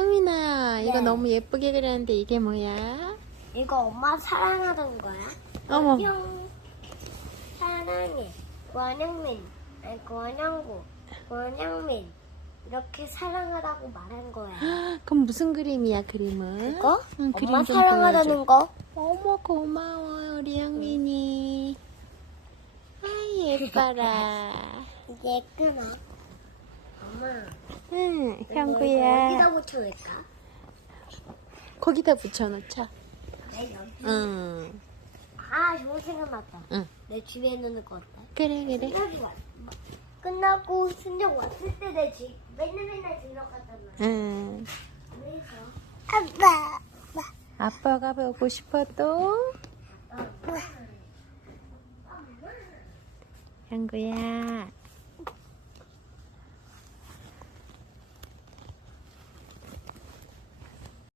형민아 네. 이거 너무 예쁘게 그렸는데 이게 뭐야? 이거 엄마 사랑하던 거야? 어머 안녕. 사랑해 권영민 아니 권영구 권영민 이렇게 사랑하다고 말한 거야 그럼 무슨 그림이야 그림은? 그거? 응, 그림 엄마 사랑하다 거? 어머 고마워 우리 응. 형민이 아이 예뻐라 예쁘나? 엄마 응, 형구야. 여기다 붙여놓을 거기다 붙여놓자. 응. 아, 좋은 생각 났다. 응. 내 집에 놓는 거 같다. 그래, 그래. 끝나고 순정 왔을 때 내 집, 맨날 맨날 들러 갔잖아. 응. 아빠. 아빠. 아빠가 보고 싶어도. 아빠. 아빠. 형구야.